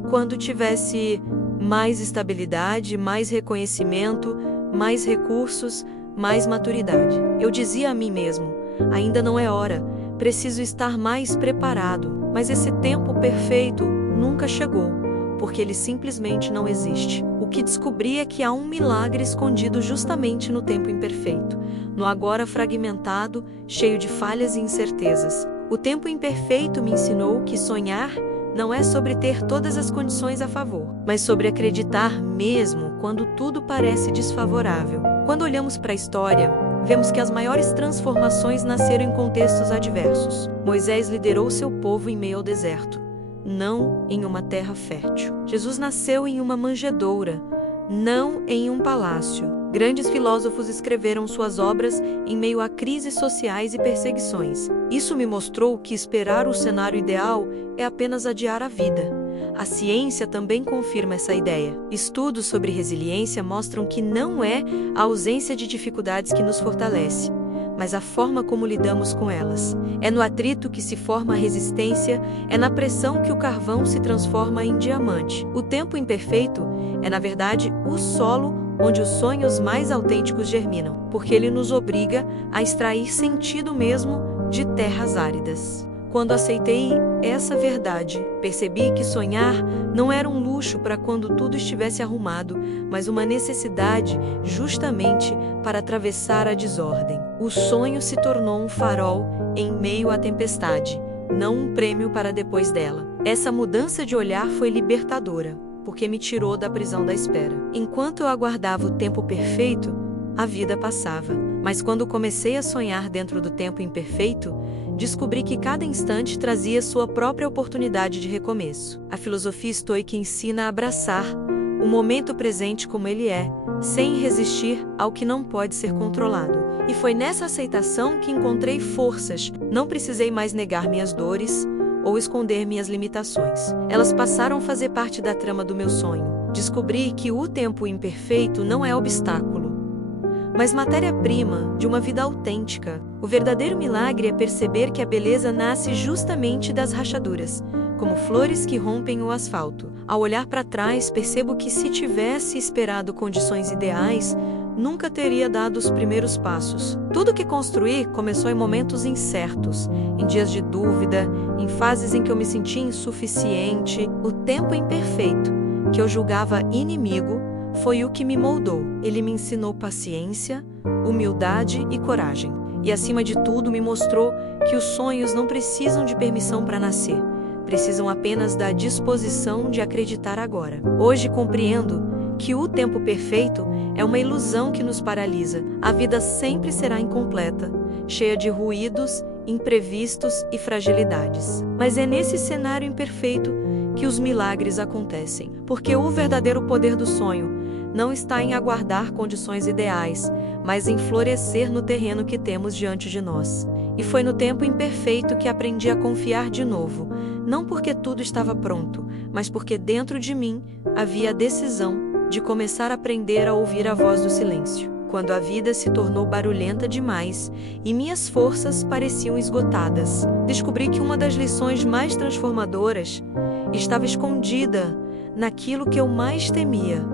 quando tivesse mais estabilidade, mais reconhecimento, mais recursos, mais maturidade. Eu dizia a mim mesmo, ainda não é hora, preciso estar mais preparado. Mas esse tempo perfeito nunca chegou, porque ele simplesmente não existe. O que descobri é que há um milagre escondido justamente no tempo imperfeito, no agora fragmentado, cheio de falhas e incertezas. O tempo imperfeito me ensinou que sonhar não é sobre ter todas as condições a favor, mas sobre acreditar mesmo quando tudo parece desfavorável. Quando olhamos para a história, vemos que as maiores transformações nasceram em contextos adversos. Moisés liderou seu povo em meio ao deserto, não em uma terra fértil. Jesus nasceu em uma manjedoura, não em um palácio. Grandes filósofos escreveram suas obras em meio a crises sociais e perseguições. Isso me mostrou que esperar o cenário ideal é apenas adiar a vida. A ciência também confirma essa ideia. Estudos sobre resiliência mostram que não é a ausência de dificuldades que nos fortalece, mas a forma como lidamos com elas. É no atrito que se forma a resistência, é na pressão que o carvão se transforma em diamante. O tempo imperfeito é, na verdade, o solo onde os sonhos mais autênticos germinam, porque ele nos obriga a extrair sentido mesmo de terras áridas. Quando aceitei essa verdade, percebi que sonhar não era um luxo para quando tudo estivesse arrumado, mas uma necessidade justamente para atravessar a desordem. O sonho se tornou um farol em meio à tempestade, não um prêmio para depois dela. Essa mudança de olhar foi libertadora, porque me tirou da prisão da espera. Enquanto eu aguardava o tempo perfeito, a vida passava. Mas quando comecei a sonhar dentro do tempo imperfeito, descobri que cada instante trazia sua própria oportunidade de recomeço. A filosofia estoica ensina a abraçar o momento presente como ele é, sem resistir ao que não pode ser controlado. E foi nessa aceitação que encontrei forças. Não precisei mais negar minhas dores ou esconder minhas limitações. Elas passaram a fazer parte da trama do meu sonho. Descobri que o tempo imperfeito não é obstáculo, mas matéria-prima de uma vida autêntica. O verdadeiro milagre é perceber que a beleza nasce justamente das rachaduras, como flores que rompem o asfalto. Ao olhar para trás, percebo que se tivesse esperado condições ideais, nunca teria dado os primeiros passos. Tudo que construí começou em momentos incertos, em dias de dúvida, em fases em que eu me sentia insuficiente. O tempo imperfeito, que eu julgava inimigo, foi o que me moldou. Ele me ensinou paciência, humildade e coragem. E, acima de tudo, me mostrou que os sonhos não precisam de permissão para nascer. Precisam apenas da disposição de acreditar agora. Hoje compreendo que o tempo perfeito é uma ilusão que nos paralisa. A vida sempre será incompleta, cheia de ruídos, imprevistos e fragilidades. Mas é nesse cenário imperfeito que os milagres acontecem, porque o verdadeiro poder do sonho não está em aguardar condições ideais, mas em florescer no terreno que temos diante de nós. E foi no tempo imperfeito que aprendi a confiar de novo, não porque tudo estava pronto, mas porque dentro de mim havia a decisão de começar a aprender a ouvir a voz do silêncio. Quando a vida se tornou barulhenta demais e minhas forças pareciam esgotadas, descobri que uma das lições mais transformadoras estava escondida naquilo que eu mais temia: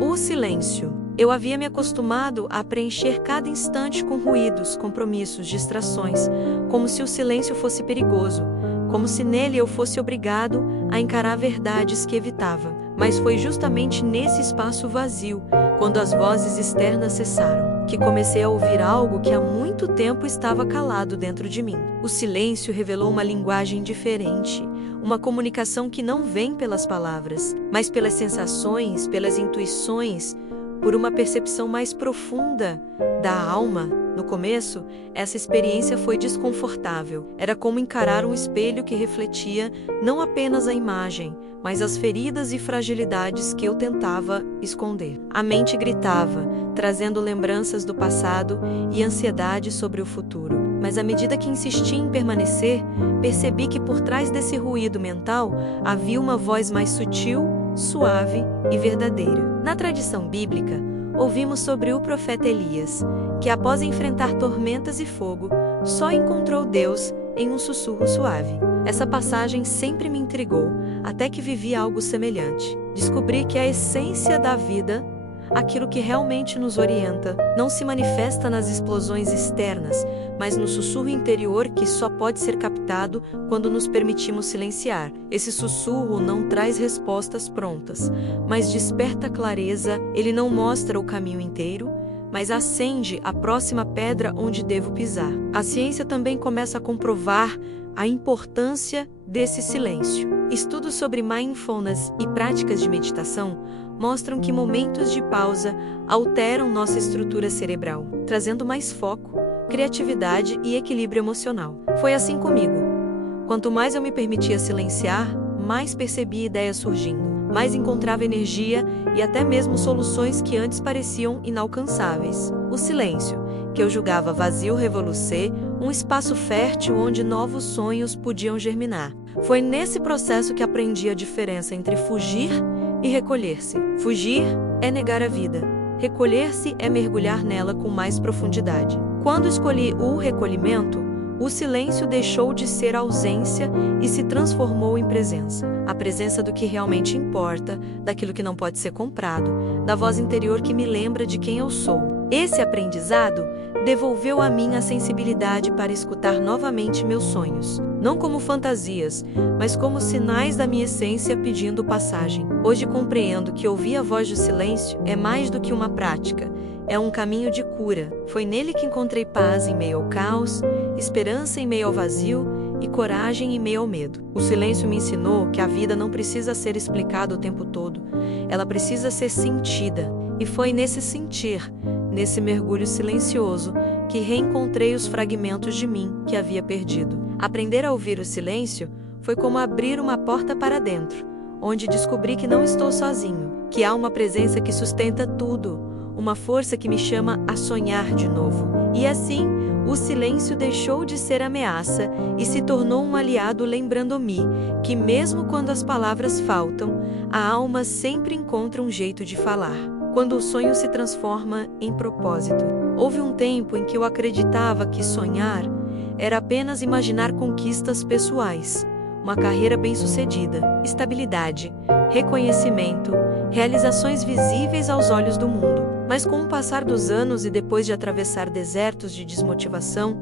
o silêncio. Eu havia me acostumado a preencher cada instante com ruídos, compromissos, distrações, como se o silêncio fosse perigoso, como se nele eu fosse obrigado a encarar verdades que evitava. Mas foi justamente nesse espaço vazio, quando as vozes externas cessaram, que comecei a ouvir algo que há muito tempo estava calado dentro de mim. O silêncio revelou uma linguagem diferente, uma comunicação que não vem pelas palavras, mas pelas sensações, pelas intuições, por uma percepção mais profunda da alma. No começo, essa experiência foi desconfortável. Era como encarar um espelho que refletia não apenas a imagem, mas as feridas e fragilidades que eu tentava esconder. A mente gritava, trazendo lembranças do passado e ansiedade sobre o futuro. Mas à medida que insisti em permanecer, percebi que por trás desse ruído mental havia uma voz mais sutil, suave e verdadeira. Na tradição bíblica, ouvimos sobre o profeta Elias, que após enfrentar tormentas e fogo, só encontrou Deus em um sussurro suave. Essa passagem sempre me intrigou, até que vivi algo semelhante. Descobri que a essência da vida, aquilo que realmente nos orienta, não se manifesta nas explosões externas, mas no sussurro interior que só pode ser captado quando nos permitimos silenciar. Esse sussurro não traz respostas prontas, mas desperta clareza. Ele não mostra o caminho inteiro, mas acende a próxima pedra onde devo pisar. A ciência também começa a comprovar a importância desse silêncio. Estudos sobre mindfulness e práticas de meditação mostram que momentos de pausa alteram nossa estrutura cerebral, trazendo mais foco, criatividade e equilíbrio emocional. Foi assim comigo. Quanto mais eu me permitia silenciar, mais percebia ideias surgindo, mais encontrava energia e até mesmo soluções que antes pareciam inalcançáveis. O silêncio, que eu julgava vazio, revolucer, um espaço fértil onde novos sonhos podiam germinar. Foi nesse processo que aprendi a diferença entre fugir e recolher-se. Fugir é negar a vida. Recolher-se é mergulhar nela com mais profundidade. Quando escolhi o recolhimento, o silêncio deixou de ser ausência e se transformou em presença. A presença do que realmente importa, daquilo que não pode ser comprado, da voz interior que me lembra de quem eu sou. Esse aprendizado devolveu a mim a sensibilidade para escutar novamente meus sonhos, não como fantasias, mas como sinais da minha essência pedindo passagem. Hoje compreendo que ouvir a voz do silêncio é mais do que uma prática, é um caminho de cura. Foi nele que encontrei paz em meio ao caos, esperança em meio ao vazio e coragem em meio ao medo. O silêncio me ensinou que a vida não precisa ser explicada o tempo todo, ela precisa ser sentida. E foi nesse sentir, nesse mergulho silencioso, que reencontrei os fragmentos de mim que havia perdido. Aprender a ouvir o silêncio foi como abrir uma porta para dentro, onde descobri que não estou sozinho, que há uma presença que sustenta tudo, uma força que me chama a sonhar de novo. E assim, o silêncio deixou de ser ameaça e se tornou um aliado, lembrando-me que mesmo quando as palavras faltam, a alma sempre encontra um jeito de falar. Quando o sonho se transforma em propósito. Houve um tempo em que eu acreditava que sonhar era apenas imaginar conquistas pessoais, uma carreira bem-sucedida, estabilidade, reconhecimento, realizações visíveis aos olhos do mundo. Mas com o passar dos anos e depois de atravessar desertos de desmotivação,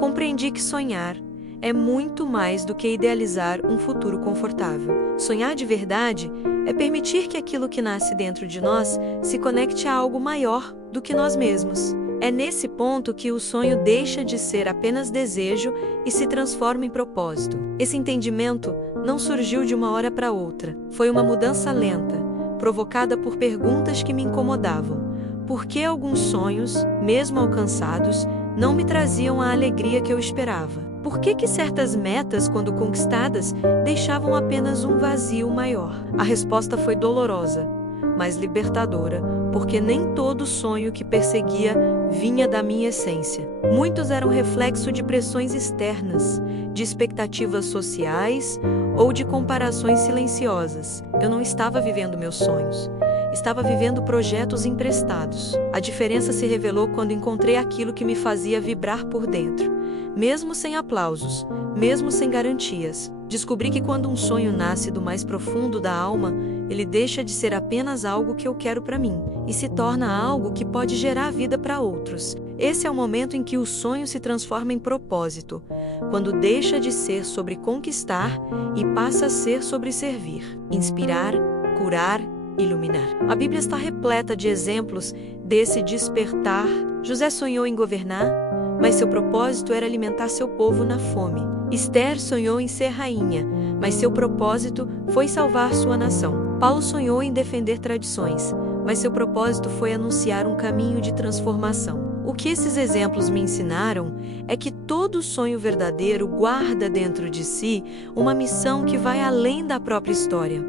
compreendi que sonhar é muito mais do que idealizar um futuro confortável. Sonhar de verdade é permitir que aquilo que nasce dentro de nós se conecte a algo maior do que nós mesmos. É nesse ponto que o sonho deixa de ser apenas desejo e se transforma em propósito. Esse entendimento não surgiu de uma hora para outra. Foi uma mudança lenta, provocada por perguntas que me incomodavam. Por que alguns sonhos, mesmo alcançados, não me traziam a alegria que eu esperava? Por que certas metas, quando conquistadas, deixavam apenas um vazio maior? A resposta foi dolorosa, mas libertadora, porque nem todo sonho que perseguia vinha da minha essência. Muitos eram reflexo de pressões externas, de expectativas sociais ou de comparações silenciosas. Eu não estava vivendo meus sonhos. Estava vivendo projetos emprestados. A diferença se revelou quando encontrei aquilo que me fazia vibrar por dentro. Mesmo sem aplausos, mesmo sem garantias. Descobri que quando um sonho nasce do mais profundo da alma, ele deixa de ser apenas algo que eu quero para mim e se torna algo que pode gerar vida para outros. Esse é o momento em que o sonho se transforma em propósito, quando deixa de ser sobre conquistar e passa a ser sobre servir, inspirar, curar, iluminar. A Bíblia está repleta de exemplos desse despertar. José sonhou em governar, mas seu propósito era alimentar seu povo na fome. Esther sonhou em ser rainha, mas seu propósito foi salvar sua nação. Paulo sonhou em defender tradições, mas seu propósito foi anunciar um caminho de transformação. O que esses exemplos me ensinaram é que todo sonho verdadeiro guarda dentro de si uma missão que vai além da própria história.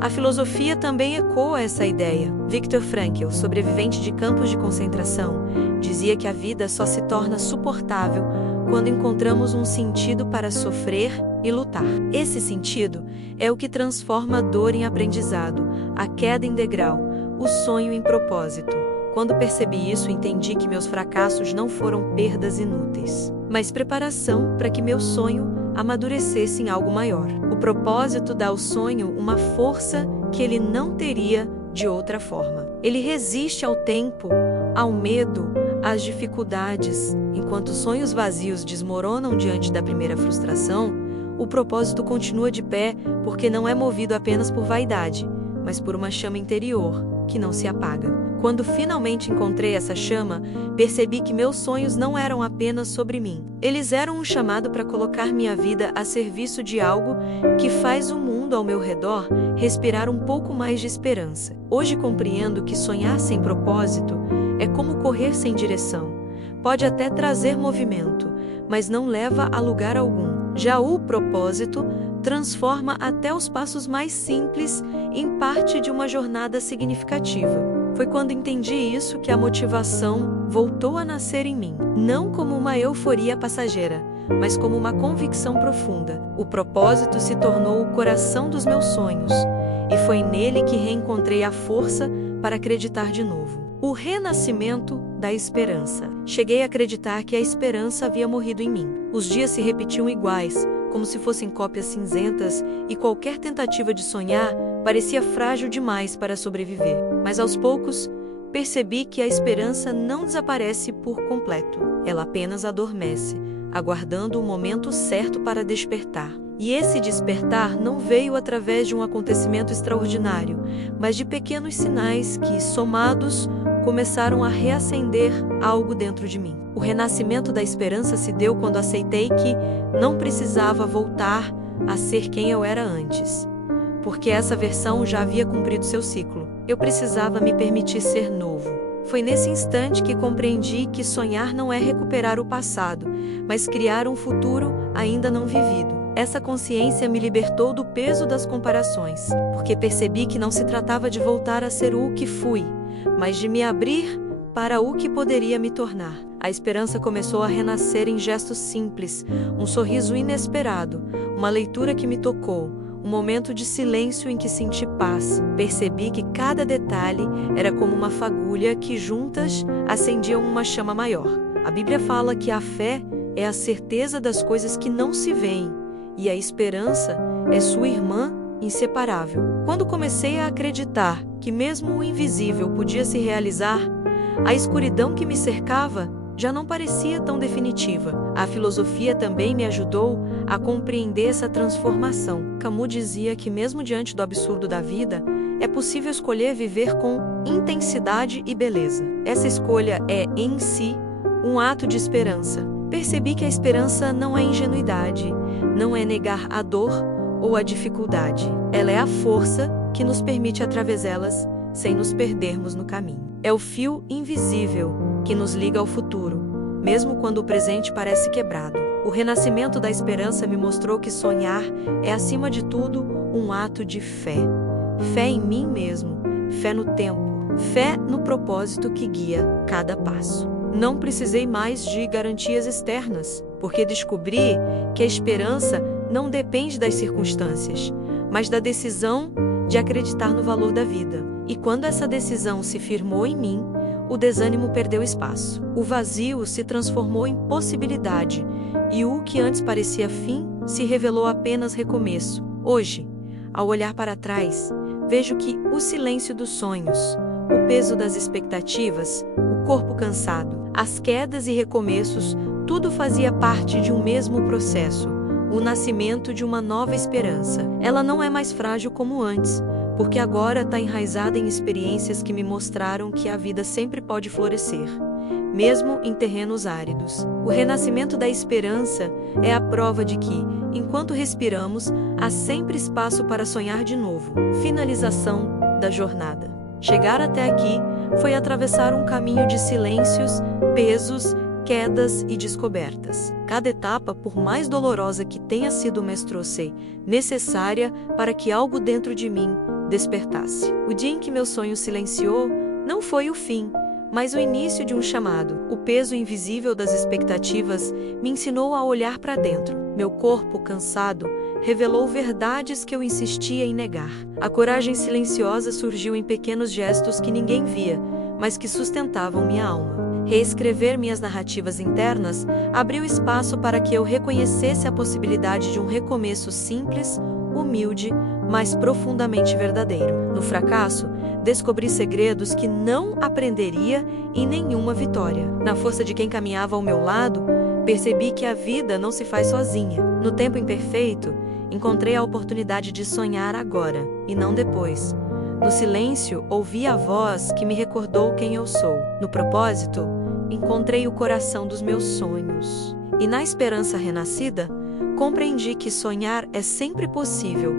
A filosofia também ecoa essa ideia. Viktor Frankl, sobrevivente de campos de concentração, dizia que a vida só se torna suportável quando encontramos um sentido para sofrer e lutar. Esse sentido é o que transforma a dor em aprendizado, a queda em degrau, o sonho em propósito. Quando percebi isso, entendi que meus fracassos não foram perdas inúteis, mas preparação para que meu sonho amadurecesse em algo maior. O propósito dá ao sonho uma força que ele não teria de outra forma. Ele resiste ao tempo, ao medo, às dificuldades. Enquanto sonhos vazios desmoronam diante da primeira frustração, o propósito continua de pé porque não é movido apenas por vaidade, mas por uma chama interior que não se apaga. Quando finalmente encontrei essa chama, percebi que meus sonhos não eram apenas sobre mim. Eles eram um chamado para colocar minha vida a serviço de algo que faz o mundo ao meu redor respirar um pouco mais de esperança. Hoje compreendo que sonhar sem propósito é como correr sem direção. Pode até trazer movimento, mas não leva a lugar algum. Já o propósito transforma até os passos mais simples em parte de uma jornada significativa. Foi quando entendi isso que a motivação voltou a nascer em mim, não como uma euforia passageira, mas como uma convicção profunda. O propósito se tornou o coração dos meus sonhos, e foi nele que reencontrei a força para acreditar de novo. O renascimento da esperança. Cheguei a acreditar que a esperança havia morrido em mim. Os dias se repetiam iguais, como se fossem cópias cinzentas, e qualquer tentativa de sonhar parecia frágil demais para sobreviver. Mas aos poucos, percebi que a esperança não desaparece por completo. Ela apenas adormece, aguardando o momento certo para despertar. E esse despertar não veio através de um acontecimento extraordinário, mas de pequenos sinais que, somados, começaram a reacender algo dentro de mim. O renascimento da esperança se deu quando aceitei que não precisava voltar a ser quem eu era antes, porque essa versão já havia cumprido seu ciclo. Eu precisava me permitir ser novo. Foi nesse instante que compreendi que sonhar não é recuperar o passado, mas criar um futuro ainda não vivido. Essa consciência me libertou do peso das comparações, porque percebi que não se tratava de voltar a ser o que fui, mas de me abrir para o que poderia me tornar. A esperança começou a renascer em gestos simples, um sorriso inesperado, uma leitura que me tocou, um momento de silêncio em que senti paz. Percebi que cada detalhe era como uma fagulha que juntas acendiam uma chama maior. A Bíblia fala que a fé é a certeza das coisas que não se veem, e a esperança é sua irmã inseparável. Quando comecei a acreditar que mesmo o invisível podia se realizar, a escuridão que me cercava já não parecia tão definitiva. A filosofia também me ajudou a compreender essa transformação. Camus dizia que mesmo diante do absurdo da vida, é possível escolher viver com intensidade e beleza. Essa escolha é, em si, um ato de esperança. Percebi que a esperança não é ingenuidade, não é negar a dor ou a dificuldade. Ela é a força que nos permite atravessá-las sem nos perdermos no caminho. É o fio invisível que nos liga ao futuro, mesmo quando o presente parece quebrado. O renascimento da esperança me mostrou que sonhar é, acima de tudo, um ato de fé. Fé em mim mesmo, fé no tempo, fé no propósito que guia cada passo. Não precisei mais de garantias externas, porque descobri que a esperança não depende das circunstâncias, mas da decisão de acreditar no valor da vida. E quando essa decisão se firmou em mim, o desânimo perdeu espaço. O vazio se transformou em possibilidade, e o que antes parecia fim se revelou apenas recomeço. Hoje, ao olhar para trás, vejo que o silêncio dos sonhos, o peso das expectativas, o corpo cansado, as quedas e recomeços, tudo fazia parte de um mesmo processo, o nascimento de uma nova esperança. Ela não é mais frágil como antes, porque agora está enraizada em experiências que me mostraram que a vida sempre pode florescer, mesmo em terrenos áridos. O renascimento da esperança é a prova de que, enquanto respiramos, há sempre espaço para sonhar de novo. Finalização da jornada. Chegar até aqui foi atravessar um caminho de silêncios, pesos, quedas e descobertas. Cada etapa, por mais dolorosa que tenha sido, mostrou-se necessária para que algo dentro de mim despertasse. O dia em que meu sonho silenciou não foi o fim, mas o início de um chamado. O peso invisível das expectativas me ensinou a olhar para dentro. Meu corpo, cansado, revelou verdades que eu insistia em negar. A coragem silenciosa surgiu em pequenos gestos que ninguém via, mas que sustentavam minha alma. Reescrever minhas narrativas internas abriu espaço para que eu reconhecesse a possibilidade de um recomeço simples, humilde, mas profundamente verdadeiro. No fracasso, descobri segredos que não aprenderia em nenhuma vitória. Na força de quem caminhava ao meu lado, percebi que a vida não se faz sozinha. No tempo imperfeito, encontrei a oportunidade de sonhar agora, e não depois. No silêncio, ouvi a voz que me recordou quem eu sou. No propósito, encontrei o coração dos meus sonhos. E na esperança renascida, compreendi que sonhar é sempre possível.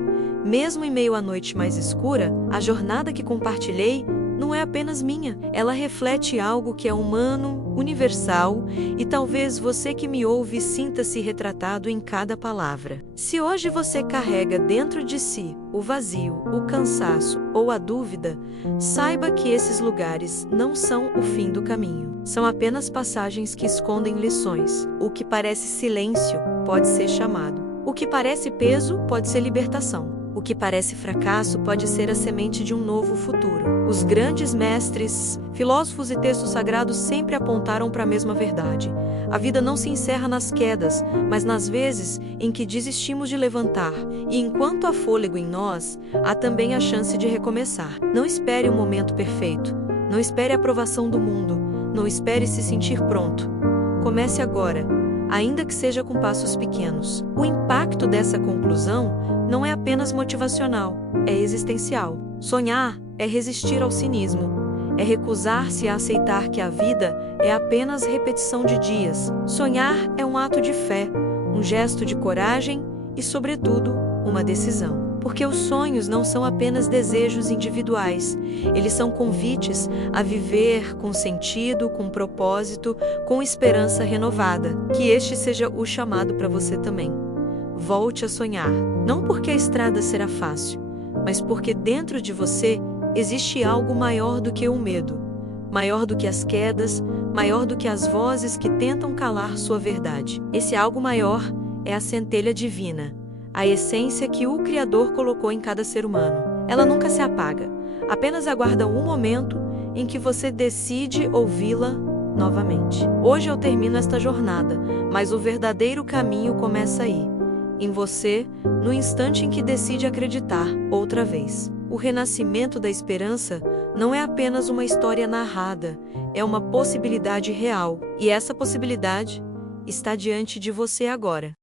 Mesmo em meio à noite mais escura, a jornada que compartilhei não é apenas minha. Ela reflete algo que é humano, universal, e talvez você que me ouve sinta-se retratado em cada palavra. Se hoje você carrega dentro de si o vazio, o cansaço ou a dúvida, saiba que esses lugares não são o fim do caminho. São apenas passagens que escondem lições. O que parece silêncio pode ser chamado. O que parece peso pode ser libertação. O que parece fracasso pode ser a semente de um novo futuro. Os grandes mestres, filósofos e textos sagrados sempre apontaram para a mesma verdade. A vida não se encerra nas quedas, mas nas vezes em que desistimos de levantar. E enquanto há fôlego em nós, há também a chance de recomeçar. Não espere um momento perfeito. Não espere a aprovação do mundo. Não espere se sentir pronto. Comece agora, ainda que seja com passos pequenos. O impacto dessa conclusão não é apenas motivacional, é existencial. Sonhar é resistir ao cinismo, é recusar-se a aceitar que a vida é apenas repetição de dias. Sonhar é um ato de fé, um gesto de coragem e, sobretudo, uma decisão. Porque os sonhos não são apenas desejos individuais, eles são convites a viver com sentido, com propósito, com esperança renovada. Que este seja o chamado para você também. Volte a sonhar, não porque a estrada será fácil, mas porque dentro de você existe algo maior do que o medo, maior do que as quedas, maior do que as vozes que tentam calar sua verdade. Esse algo maior é a centelha divina, a essência que o Criador colocou em cada ser humano. Ela nunca se apaga, apenas aguarda um momento em que você decide ouvi-la novamente. Hoje eu termino esta jornada, mas o verdadeiro caminho começa aí. Em você, no instante em que decide acreditar outra vez. O renascimento da esperança não é apenas uma história narrada, é uma possibilidade real. E essa possibilidade está diante de você agora.